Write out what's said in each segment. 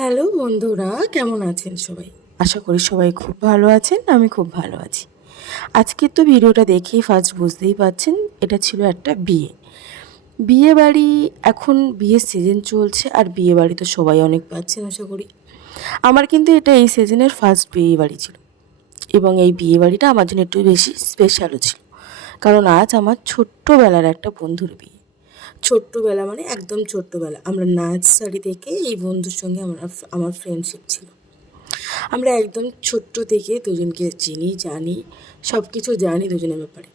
Hello বন্ধুরা, কেমন আছেন সবাই? আশা করি সবাই খুব ভালো আছেন। আমি খুব ভালো আছি। আজকে তো ভিডিওটা দেখেই ফার্স্ট বুঝতেই পারছেন, এটা ছিল একটা বিয়ে। বিয়ে বাড়ি, এখন বিয়ের সিজন চলছে আর বিয়ে বাড়ি তো সবাই অনেক পাচ্ছেন আশা করি। আমার কিন্তু এটা এই সিজনের ফার্স্ট বিয়ে বাড়ি ছিল, এবং এই বিয়ে বাড়িটা আমার জন্য একটু বেশি স্পেশালও ছিল, কারণ আজ আমার ছোট্টবেলার একটা বন্ধুর বিয়ে। ছোট্টবেলা মানে একদম ছোট্টবেলা, আমরা নার্সারি থেকে এই বন্ধুর সঙ্গে আমার ফ্রেন্ডশিপ ছিল। আমরা একদম ছোট্ট থেকে দুজনকে চিনি, জানি, সব কিছু জানি দুজনের ব্যাপারে।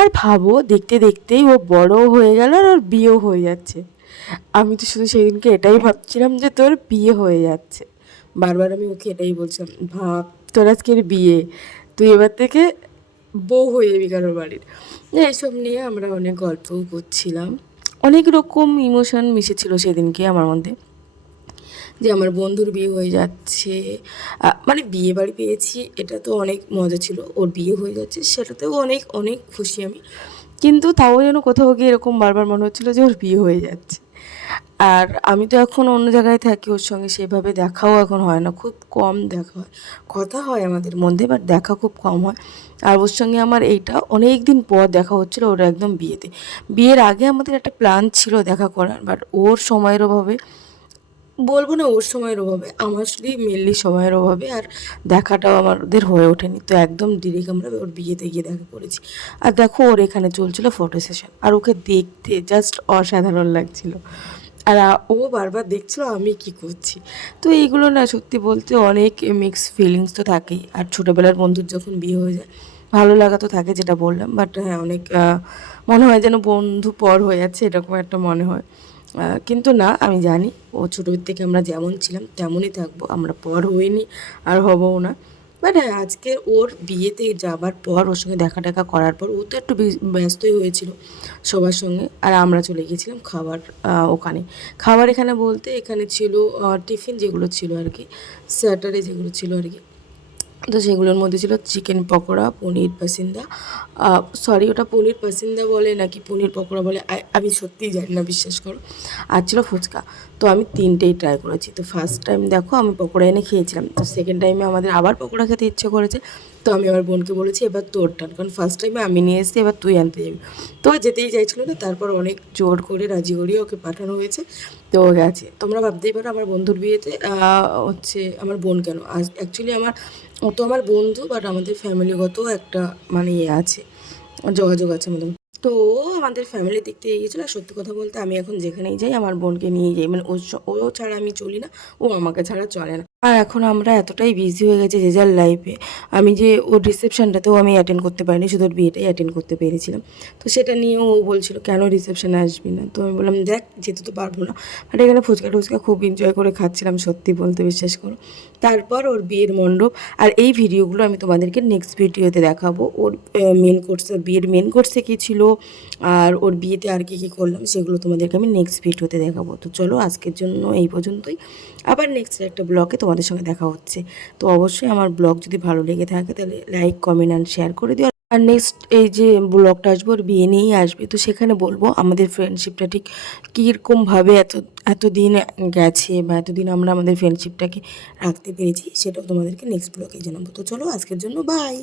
আর ভাবো, দেখতে দেখতেই ও বড়ও হয়ে গেল আর ওর বিয়েও হয়ে যাচ্ছে। আমি তো শুধু সেদিনকে এটাই ভাবছিলাম যে তোর বিয়ে হয়ে যাচ্ছে। বারবার আমি ওকে এটাই বলছিলাম, ভাব তোর আজকের বিয়ে, তুই এবার থেকে বউ হয়ে যাবি কারোর বাড়ির। এইসব নিয়ে আমরা অনেক গল্পও করছিলাম। অনেক রকম ইমোশন মিশেছিল সেদিনকে আমার মধ্যে, যে আমার বন্ধুর বিয়ে হয়ে যাচ্ছে। মানে বিয়ে বাড়ি পেয়েছি, এটা তো অনেক মজা ছিল। ওর বিয়ে হয়ে যাচ্ছে সেটাতেও অনেক অনেক খুশি আমি। কিন্তু তাও যেন কোথাও গিয়ে এরকম বারবার মনে হচ্ছিলো যে ওর বিয়ে হয়ে যাচ্ছে। আর আমি তো এখন অন্য জায়গায় থাকি, ওর সঙ্গে সেভাবে দেখাও এখন হয় না, খুব কম দেখা হয়। কথা হয় আমাদের মধ্যে, বাট দেখা খুব কম হয়। আর ওর সঙ্গে আমার এইটা অনেক দিন পর দেখা হচ্ছিলো, ওর একদম বিয়েতে। বিয়ের আগে আমাদের একটা প্ল্যান ছিল দেখা করার, বাট ওর সময়ের অভাবে, বলবো না ওর সময়ের অভাবে, আমার শুধু মেনলি সময়ের অভাবে আর দেখাটাও আমাদের হয়ে ওঠেনি। তো একদম ডিরেক্ট আমরা ওর বিয়েতে গিয়ে দেখা করেছি। আর দেখো, ওর এখানে চলছিল ফটো সেশন, আর ওকে দেখতে জাস্ট অসাধারণ লাগছিল। আর ও বারবার দেখছিল আমি কি করছি। তো এইগুলো না, সত্যি বলতে অনেক মিক্স ফিলিংস তো থাকেই। আর ছোটোবেলার বন্ধুর যখন বিয়ে হয়ে যায়, ভালো লাগা তো থাকে, যেটা বললাম। বাট হ্যাঁ, অনেক মনে হয় যেন বন্ধু পর হয়ে যাচ্ছে, এরকম একটা মনে হয়। কিন্তু না, আমি জানি ও ছোটোর থেকে আমরা যেমন ছিলাম তেমনই থাকবো, আমরা পর হইনি আর হবও না। বাট হ্যাঁ, আজকে ওর বিয়েতে যাবার পর, ওর সঙ্গে দেখা টেকা করার পর, ও তো একটু ব্যস্তই হয়েছিল সবার সঙ্গে। আর আমরা চলে গিয়েছিলাম খাবার ওখানে। খাবার এখানে বলতে, এখানে ছিল টিফিন যেগুলো ছিল আর কি, স্যাটারে যেগুলো ছিল আর কি। তো সেগুলোর মধ্যে ছিল চিকেন পকোড়া, পনির পাসিন্দা, সরি ওটা পনির পাসিন্দা বলে নাকি পনির পকোড়া বলে, আমি সত্যিই জানি না, বিশ্বাস করো। আর ছিল ফুচকা। তো আমি তিনটেই ট্রাই করেছি। তো ফার্স্ট টাইম দেখো আমি পকোড়া এনে খেয়েছিলাম, তো সেকেন্ড টাইমে আমাদের আবার পকোড়া খেতে ইচ্ছে করেছে। তো আমি আমার বোনকে বলেছি এবার তোর টান, কারণ ফার্স্ট টাইমে আমি নিয়ে এসেছি, এবার তুই আনতে যাবি। তো যেতেই চাইছিল না, তারপর অনেক জোর করে রাজি করিয়ে ওকে পাঠানো হয়েছে। তো ও গেছে। তোমরা ভাবতেই পারো আমার বন্ধুর বিয়েতে হচ্ছে আমার বোন কেন, আজ অ্যাকচুয়ালি ও তো আমার বন্ধু, বাট আমাদের ফ্যামিলিগত একটা মানে ইয়ে আছে, যোগাযোগ আছে আমাদের। তো ও আমাদের ফ্যামিলির দিক থেকে এগিয়েছিল। আর সত্যি কথা বলতে, আমি এখন যেখানেই যাই আমার বোনকে নিয়ে যাই, মানে ও ছাড়া আমি চলি না, ও আমাকে ছাড়া চলে না। আর এখন আমরা এতটাই বিজি হয়ে গেছি যে যার লাইফে, আমি যে ওর রিসেপশনটাতেও আমি অ্যাটেন্ড করতে পারিনি, শুধু ওর বিয়েটাই অ্যাটেন্ড করতে পেরেছিলাম। তো সেটা নিয়েও ও বলছিল কেন রিসেপশনে আসবি না। তো আমি বললাম দেখ, যেতে তো পারবো না। বাট এখানে ফুচকা টুচকা খুব এনজয় করে খাচ্ছিলাম, সত্যি বলতে, বিশ্বাস করো। তারপর ওর বিয়ের মণ্ডপ, আর এই ভিডিওগুলো আমি তোমাদেরকে নেক্সট ভিডিওতে দেখাবো। ওর মেন কোর্সে, বিয়ের মেন কোর্সে কী ছিল আর ওর বিয়েতে আর কী কী করলাম, সেগুলো তোমাদেরকে আমি নেক্সট ভিডিওতে দেখাবো। তো চলো, আজকের জন্য এই পর্যন্তই। আবার নেক্সট একটা ব্লগে তোমাদের সঙ্গে দেখা হচ্ছে। তো অবশ্যই আমার ব্লগ যদি ভালো লেগে থাকে তাহলে লাইক, কমেন্ট অ্যান্ড শেয়ার করে দিও। আর নেক্সট এই যে ব্লগটা আসবে, ওর বিয়ে নিয়েই আসবে। তো সেখানে বলবো আমাদের ফ্রেন্ডশিপটা ঠিক কীরকমভাবে এতদিন গেছে, বা এতদিন আমরা আমাদের ফ্রেন্ডশিপটাকে রাখতে পেরেছি, সেটাও তোমাদেরকে নেক্সট ব্লগে জানাবো। তো চলো, আজকের জন্য বাই।